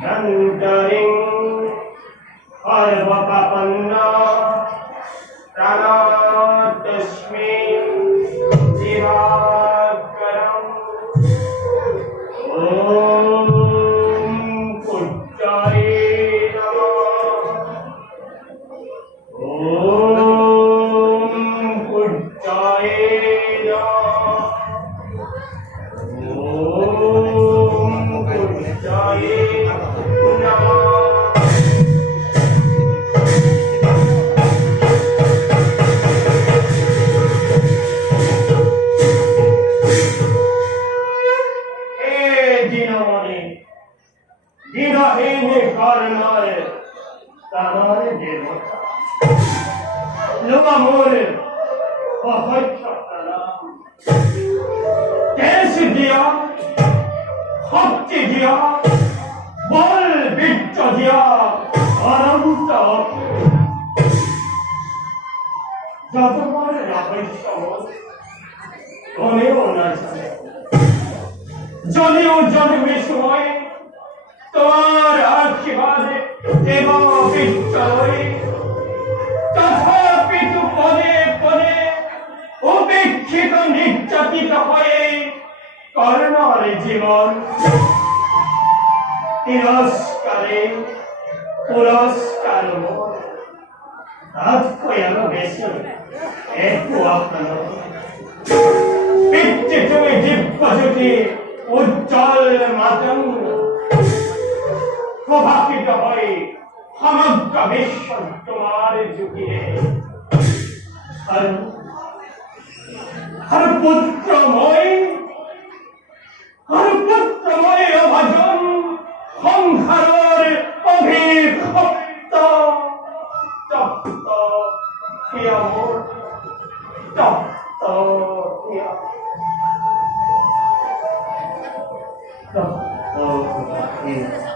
Nandaring Arvapapanna Pranatasmi Divakaram Om Kuttare Namah Om Kuttare Namah Om Kuttare कैसे दिया हत्ते दिया बल बिट्ट दिया आरामता যতবার রাবের সময় কোনেও না জানে যদিও জন্মে সময় তোমার আশীর্বাদে দেব বিশ্বয় তথাপিত পদে পদে উপেক্ষিত নির্যাতিত হয়ে করোনার জীবন তিরস্কারে পুরস্কার রাজকোয়ালো বেশি একটু আপনার পিতৃ তুমি দিব্য জ্যোতি উজ্জ্বল মাতঙ্গ প্রভাবিত হয়ে সমগ্র বিশ্ব তোমার যুগে हर पुत्रमय अभजन সংসারের অভিক্ষিপ্ত তপ্ত হিয়ামোর তপ্ত হিয়া তপ্ত হিয়া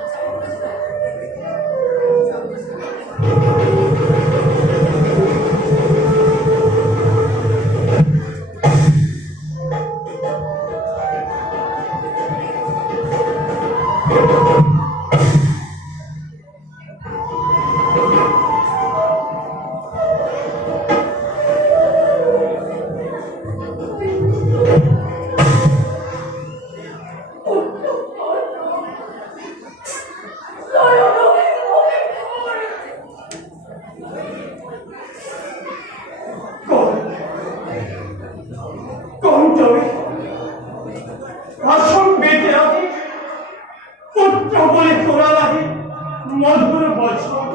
মধুর বছর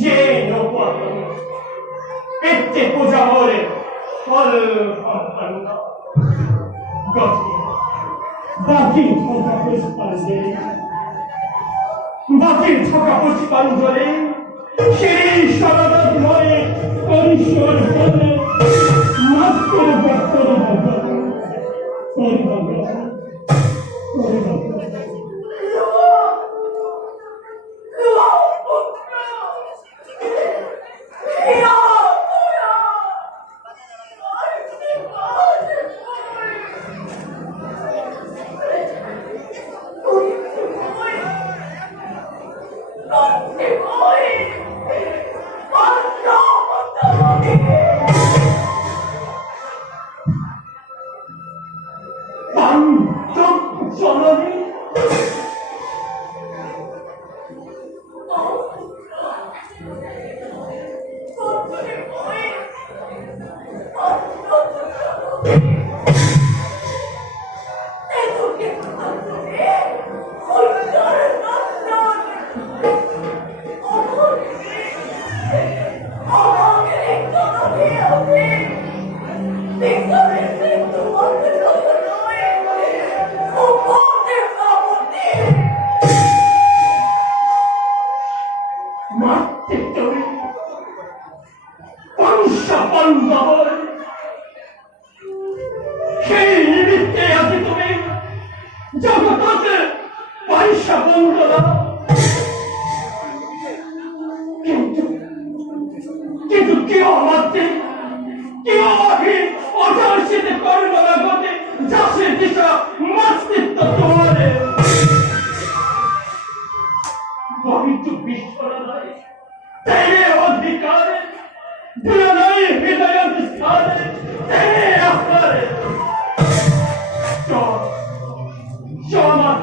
যে নৌপতন পেটে পূজা বলে ফল সম্পন্ন গতি বাকির ঠকা পুষ্পাঞ্জলি সেই সরদত মনে পরিশ্বর বলে মাত্র বক্তর ভগবান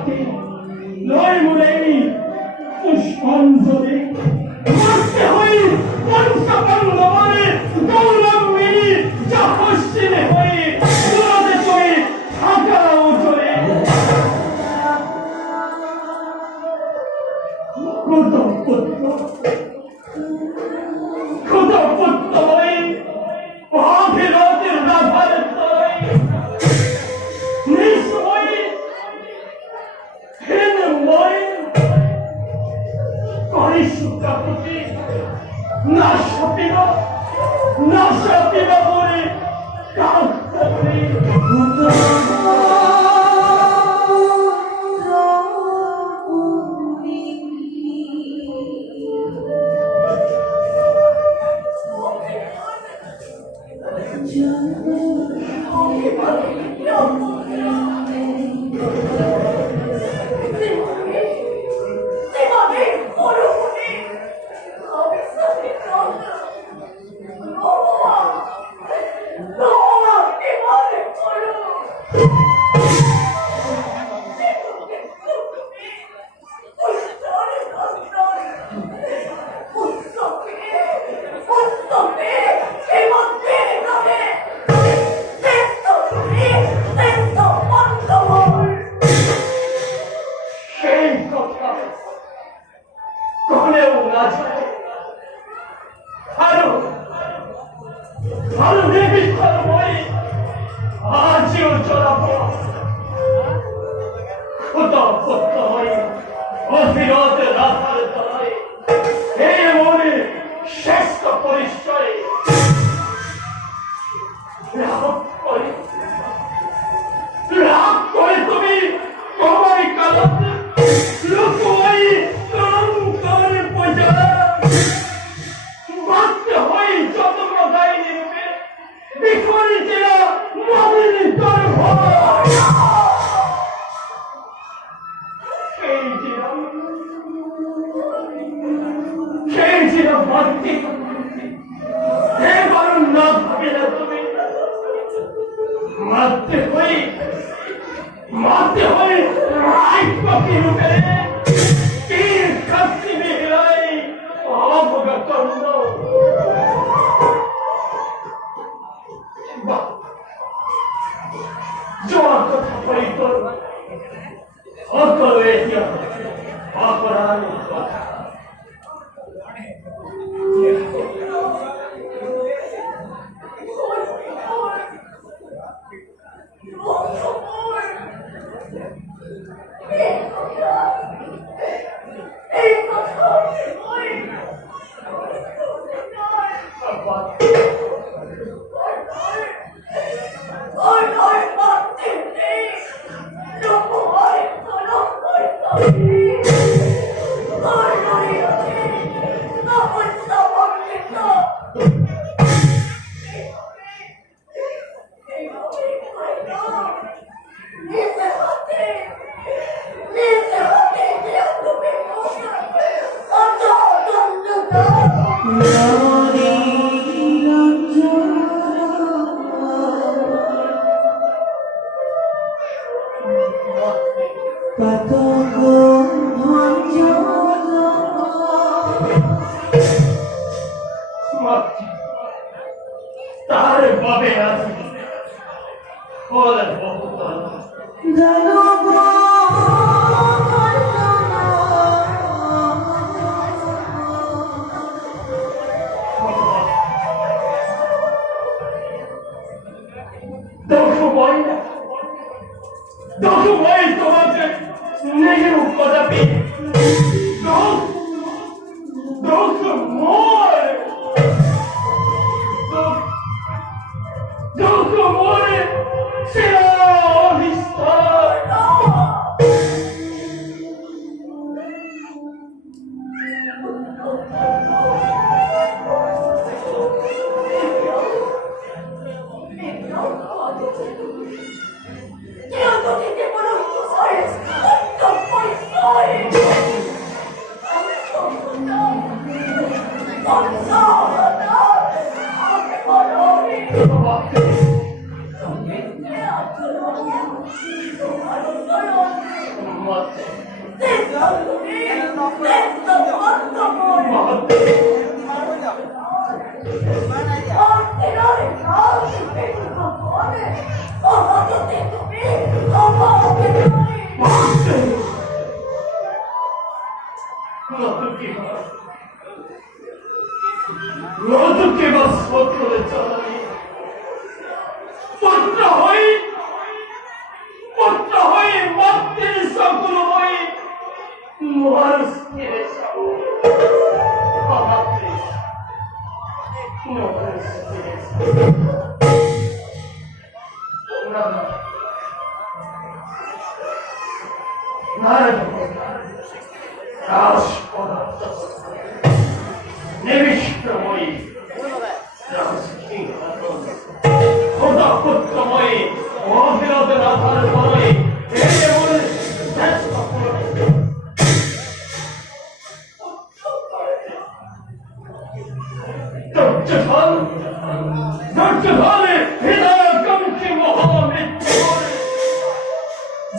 মাটি লয় মুলেই পুষ্পাঞ্জলি মারতে হই পঞ্চপাণ্ডবরে গৌরবমিনী যশস্বিনী হই দূরতে তুমি থাকা উঠলে কত পুত্র হই অভিরতের রাধার তয় নিঃসময় হেনময় করিষ্যকাপতি না সপিব বলে কাঁদতে মারতে হই রাইট পাখি রূপে তীর খাচ্ছি বিহিলাই অবগতন্ন জোয়ার কথা পড়িত অকল এটিয়া অপরাধ কথা তার বাবে আছে বলে বহুত দোষ বই তোমাকে নিজের উপর নতুনকে বাস করে চালাই পত্র হই মাতৃ সকল হই মহারাষ্ট্রে নিবিষ্ট হই খোদাপুত্রময় অবিরত রাধার পরে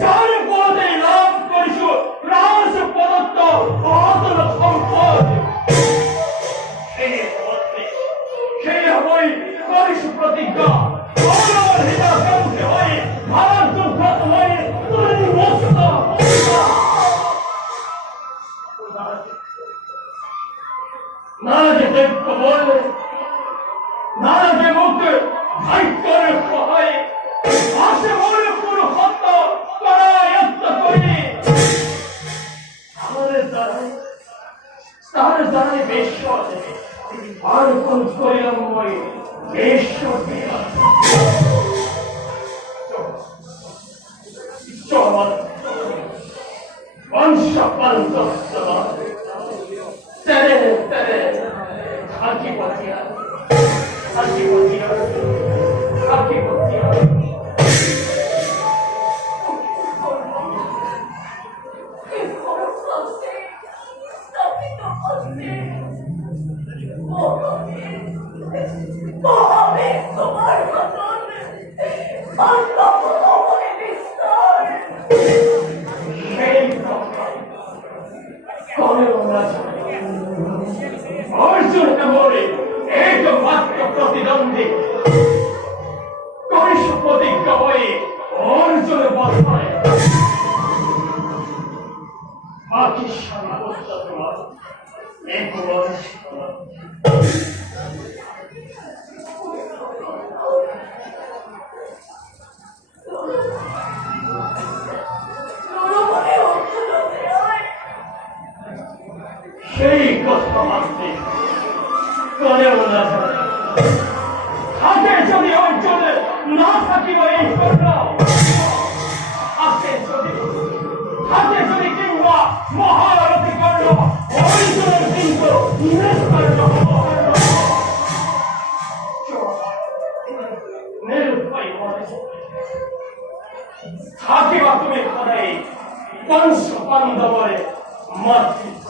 যার পদে লাভ করিস রাজ পদত্ব অতল সম্পদ সেই হই করিস প্রতিজ্ঞা অর্জুন বলে একমাত্র প্রতিদ্বন্দ্বী করিস প্রতিজ্ঞা হয়ে অর্জুন বছরে বাকি সামর্থ্য তোমার এক বয়স সেই কথা মানতে করেও না হাতে যদি অর্জনে না থাকিব এই স্বর্ণ হাতে যদি কিংবা মহারথী কর্ণ অর্জনের কিন্তু নিরুপায় মনে থাকিবা তুমি খোদাই বংশ বান্ধবরে মাতৃত্ব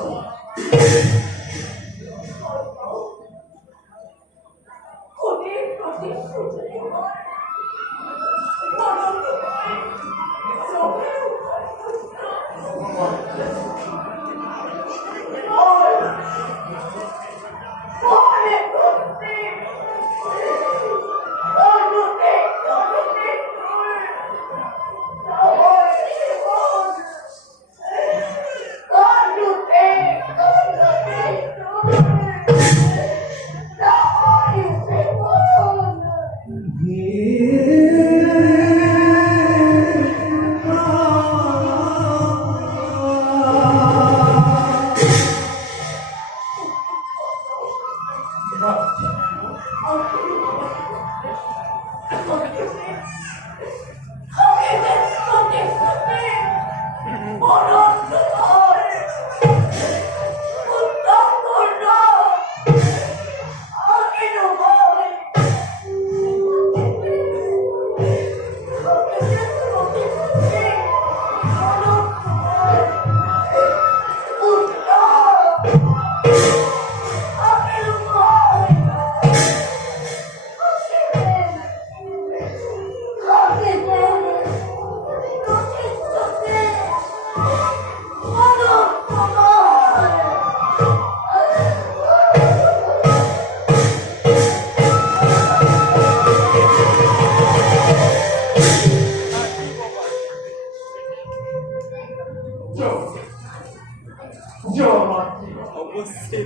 অবশ্যই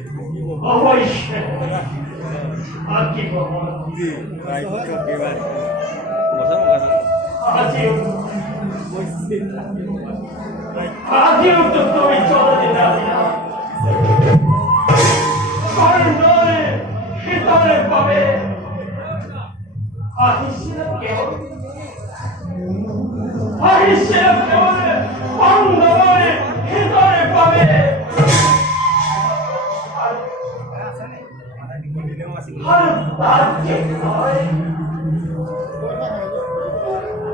থাকিব জি রাইট একেবারে বসা অবশ্যই থাকিব তুমি চলে যাবে ভিতরে পাবে আহিসের কেবল পাণ্ডবরে ভিতরে পাবে আর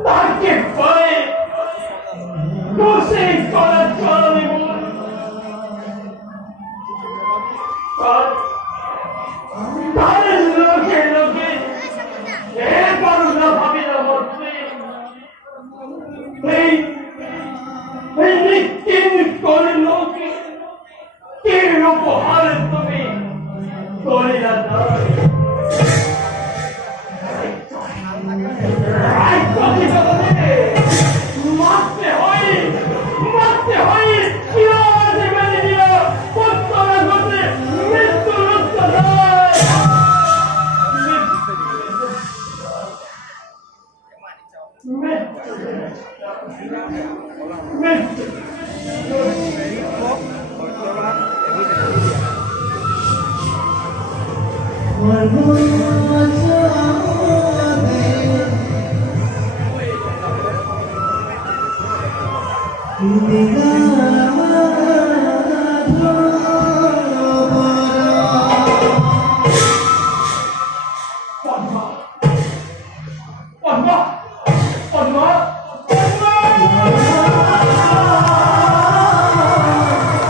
তাকে পায় দোষে করার চলনে তাদের লোকে লোকে এবার না ভাবি না মধ্যে এই নিত্যিন করে লোকে কে উপহার তুমি করে না মারতে হয় কি আওয়াজে বেঁধে দিল পত্তরা করতে মৃত্যু লুপ্ত What?